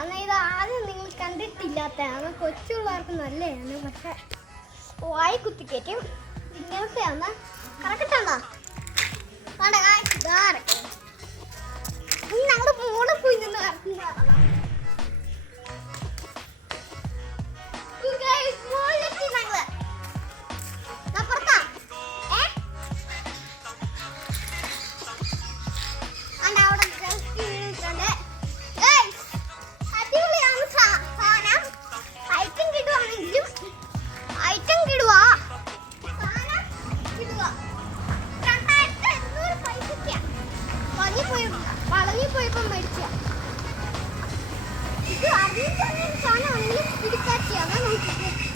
അന്ന് ഇത് ആദ്യം നിങ്ങൾ കണ്ടിട്ടില്ലാത്ത അത് കൊച്ചുള്ളവർക്ക് നല്ലതാണ്. പക്ഷെ വായി കുത്തിക്കയറ്റും. ഇങ്ങനത്തെയാണ് കറക്കട്ടാണോ ഞങ്ങളുടെ മോളെ പോയി നിന്ന് കറക്കുന്നതാണ്. വളഞ്ഞിപ്പോയപ്പോ മേടിച്ച ഇത് അറിയില്ല സാധനമാണെങ്കിലും പിടിക്കാറ്റിയാണ് നമുക്ക്